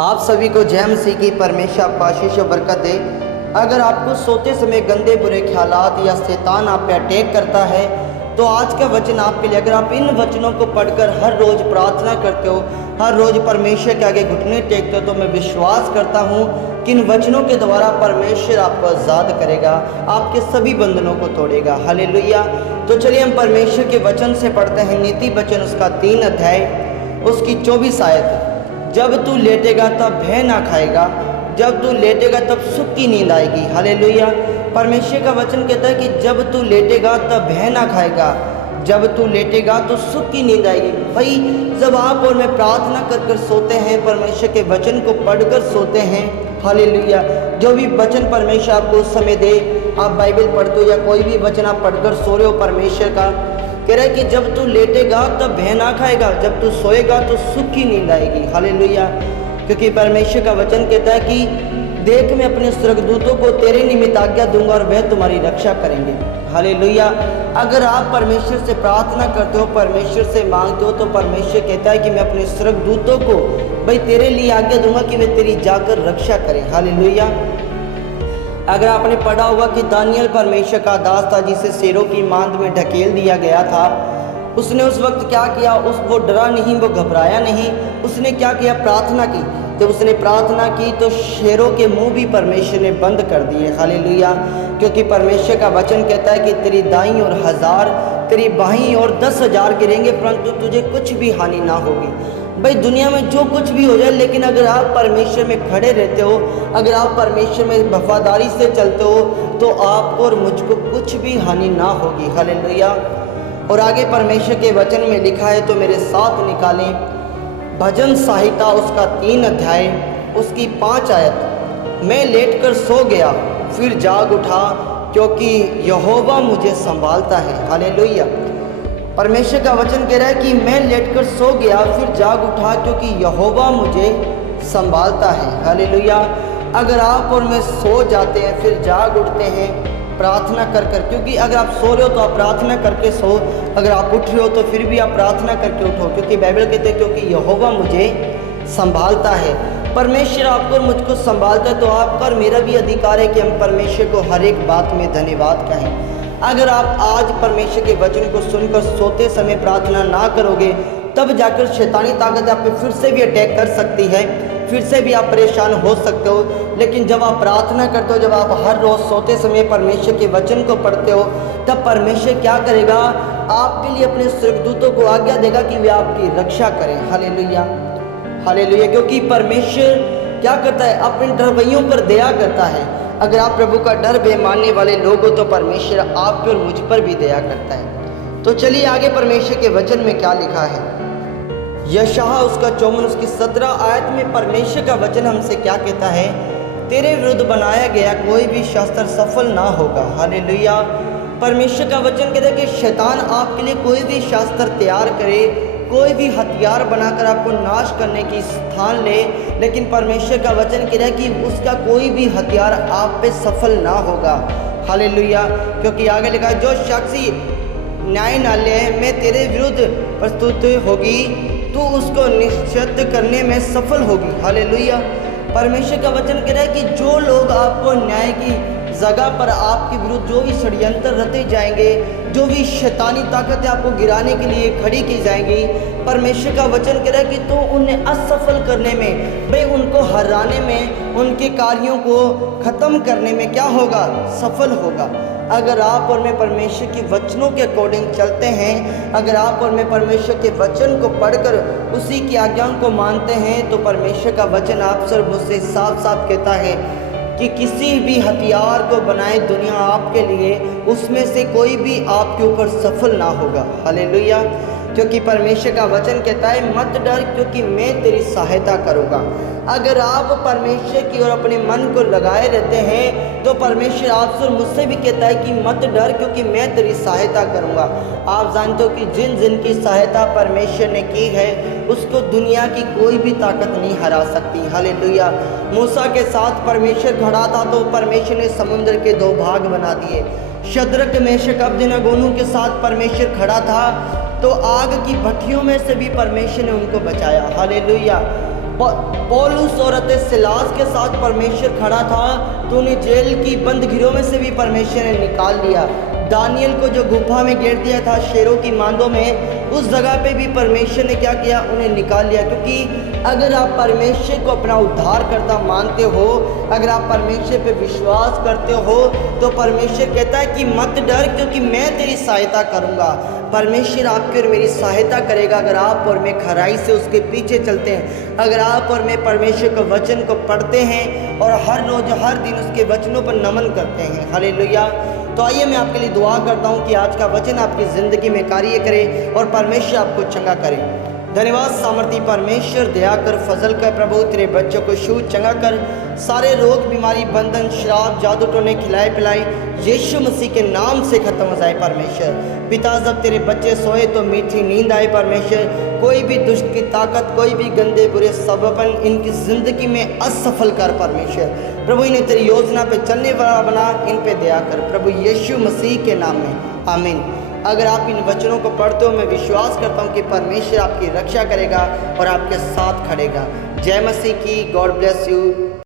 आप सभी को जय मसीह की परमेश्वर आपको आशीष और बरकत दे। अगर आपको सोते समय गंदे बुरे ख्यालात या शैतान आप पे अटैक करता है तो आज का वचन आपके लिए, अगर आप इन वचनों को पढ़कर हर रोज़ प्रार्थना करते हो, हर रोज़ परमेश्वर के आगे घुटने टेकते हो, तो मैं विश्वास करता हूँ कि इन वचनों के द्वारा परमेश्वर आपको आज़ाद करेगा, आपके सभी बंधनों को तोड़ेगा। हालेलुया। तो चलिए हम परमेश्वर के वचन से पढ़ते हैं। नीति वचन उसका 3 अध्याय उसकी 24 आयत। जब तू लेटेगा तब भय ना खाएगा, जब तू लेटेगा तब सुख की नींद आएगी। हालेलुया। परमेश्वर का वचन कहता है कि जब तू लेटेगा तब भय ना खाएगा, जब तू लेटेगा तो सुख की नींद आएगी। भाई जब आप और मैं प्रार्थना कर कर सोते हैं, परमेश्वर के वचन को पढ़कर सोते हैं, हालेलुया, जो भी वचन परमेश्वर आपको उस समय दे, आप बाइबल पढ़ते हो या कोई भी वचन आप पढ़कर सो रहे हो, परमेश्वर का कह रहा है कि जब तू लेटेगा तब भय ना खाएगा, जब तू सोएगा तो सुख की नींद आएगी। हालेलुया। क्योंकि परमेश्वर का वचन कहता है कि देख मैं अपने स्वर्गदूतों को तेरे निमित्त आज्ञा दूंगा और वह तुम्हारी रक्षा करेंगे। हालेलुया। अगर आप परमेश्वर से प्रार्थना करते हो, परमेश्वर से मांगते हो, तो परमेश्वर कहता है कि मैं अपने स्वर्गदूतों को भाई तेरे लिए आज्ञा दूंगा कि वे तेरी जाकर रक्षा करें। हालेलुया। अगर आपने पढ़ा होगा कि दानियल परमेश्वर का दास था जिसे शेरों की मांद में ढकेल दिया गया था, उसने उस वक्त क्या किया? वो डरा नहीं, वो घबराया नहीं। उसने क्या किया? प्रार्थना की। जब उसने प्रार्थना की तो शेरों के मुंह भी परमेश्वर ने बंद कर दिए। हालेलुया। क्योंकि परमेश्वर का वचन कहता है कि तेरी दाईं और 1000, तेरी बाईं और 10,000 गिरेंगे परंतु तुझे कुछ भी हानि ना होगी। भाई दुनिया में जो कुछ भी हो जाए, लेकिन अगर आप परमेश्वर में खड़े रहते हो, अगर आप परमेश्वर में वफादारी से चलते हो, तो आपको और मुझको कुछ भी हानि ना होगी। हालेलुया। और आगे परमेश्वर के वचन में लिखा है, तो मेरे साथ निकालें भजन संहिता उसका 3 अध्याय उसकी 5 आयत। मैं लेटकर सो गया फिर जाग उठा क्योंकि यहोवा मुझे संभालता है। हालेलुया। परमेश्वर का वचन कह रहा है कि मैं लेटकर सो गया फिर जाग उठा क्योंकि यहोवा मुझे संभालता है। हालेलुया। अगर आप और मैं सो जाते हैं फिर जाग उठते हैं प्रार्थना कर कर, क्योंकि अगर आप सो रहे हो तो आप प्रार्थना करके सो, अगर आप उठ रहे हो तो फिर भी आप प्रार्थना करके उठो, क्योंकि बाइबल कहते हैं क्योंकि यहोवा मुझे संभालता है। परमेश्वर आपको और मुझको संभालता है, तो आपका और मेरा भी अधिकार है कि हम परमेश्वर को हर एक बात में धन्यवाद कहें। अगर आप आज परमेश्वर के वचन को सुनकर सोते समय प्रार्थना ना करोगे, तब जाकर शैतानी ताकत आप पे फिर से भी अटैक कर सकती है, फिर से भी आप परेशान हो सकते हो। लेकिन जब आप प्रार्थना करते हो, जब आप हर रोज़ सोते समय परमेश्वर के वचन को पढ़ते हो, तब परमेश्वर क्या करेगा? आपके लिए अपने स्वर्गदूतों को आज्ञा देगा कि वे आपकी रक्षा करें। हालेलुया। हालेलुया। क्योंकि परमेश्वर क्या करता है? अपने डरवैयों पर दया करता है। अगर आप प्रभु का डर भय मानने वाले लोग हो तो परमेश्वर आप पर मुझ पर भी दया करता है। तो चलिए आगे परमेश्वर के वचन में क्या लिखा है। यशायाह उसका 54 उसकी 17 आयत में परमेश्वर का वचन हमसे क्या कहता है? तेरे विरुद्ध बनाया गया कोई भी शस्त्र सफल ना होगा। हालेलुया। परमेश्वर का वचन कहता है कि शैतान आपके लिए कोई भी शस्त्र तैयार करे, कोई भी हथियार बनाकर आपको नाश करने की स्थान ले, लेकिन परमेश्वर का वचन कह रहा है कि उसका कोई भी हथियार आप पे सफल ना होगा। हालेलुया। क्योंकि आगे लिखा है, जो शख्स न्यायालय में तेरे विरुद्ध प्रस्तुत होगी तो उसको निश्चित करने में सफल होगी। हालेलुया। परमेश्वर का वचन कह रहा है कि जो लोग आपको न्याय की जगह पर आपके विरुद्ध जो भी षड्यंत्र रचे जाएंगे, जो भी शैतानी ताकतें आपको गिराने के लिए खड़ी की जाएंगी, परमेश्वर का वचन कह रहा है कि तो उन्हें असफल करने में, भाई उनको हराने में, उनके कार्यों को ख़त्म करने में क्या होगा? सफल होगा। अगर आप और मैं परमेश्वर के वचनों के अकॉर्डिंग चलते हैं, अगर आप और मैं परमेश्वर के वचन को पढ़कर उसी की आज्ञाओं को मानते हैं, तो परमेश्वर का वचन आपसे और मुझसे साफ साफ कहता है कि किसी भी हथियार को बनाए दुनिया आपके लिए, उसमें से कोई भी आपके ऊपर सफल ना होगा। हालेलुया। क्योंकि परमेश्वर का वचन कहता है मत डर क्योंकि मैं तेरी सहायता करूँगा। अगर आप परमेश्वर की ओर अपने मन को लगाए रहते हैं तो परमेश्वर आपसे और मुझसे भी कहता है कि मत डर क्योंकि मैं तेरी सहायता करूँगा। आप जानते हो कि जिनकी सहायता परमेश्वर ने की है उसको दुनिया की कोई भी ताकत नहीं हरा सकती। हालेलुया। मूसा के साथ परमेश्वर खड़ा था तो परमेश्वर ने समुद्र के 2 भाग बना दिए। शद्रक मेशक अबेदनगो के साथ परमेश्वर खड़ा था तो आग की भट्टियों में से भी परमेश्वर ने उनको बचाया। हालेलुया। पौलुस और सिलास के साथ परमेश्वर खड़ा था तो उन्हें जेल की बंद गिरोह में से भी परमेश्वर ने निकाल लिया। दानियल को जो गुफा में गिर दिया था शेरों की मांदों में, उस जगह पे भी परमेश्वर ने क्या किया, उन्हें निकाल लिया। क्योंकि अगर आप परमेश्वर को अपना उद्धारकर्ता मानते हो, अगर आप परमेश्वर पे विश्वास करते हो, तो परमेश्वर कहता है कि मत डर, क्योंकि मैं तेरी सहायता करूँगा। परमेश्वर आपकी और मेरी सहायता करेगा अगर आप और मैं खराई से उसके पीछे चलते हैं, अगर आप और मैं परमेश्वर के वचन को पढ़ते हैं और हर रोज़ हर दिन उसके वचनों पर नमन करते हैं। हालेलुया। तो आइए मैं आपके लिए दुआ करता हूँ कि आज का वचन आपकी ज़िंदगी में कार्य करे और परमेश्वर आपको चंगा करे। धन्यवाद सामर्थी परमेश्वर, दया कर, फजल कर प्रभु, तेरे बच्चों को छू चंगा कर, सारे रोग बीमारी बंधन शराब जादू टोने खिलाए पिलाए यीशु मसीह के नाम से ख़त्म हो जाए। परमेश्वर पिता, जब तेरे बच्चे सोए तो मीठी नींद आए। परमेश्वर कोई भी दुष्ट की ताकत, कोई भी गंदे बुरे सबबन इनकी ज़िंदगी में असफल कर। परमेश्वर प्रभु इन्हें तेरी योजना पे चलने वाला बना, इन पे दया कर प्रभु यीशु मसीह के नाम में, आमीन। अगर आप इन वचनों को पढ़ते हो, मैं विश्वास करता हूँ कि परमेश्वर आपकी रक्षा करेगा और आपके साथ खड़ेगा। जय मसीह की। God bless you.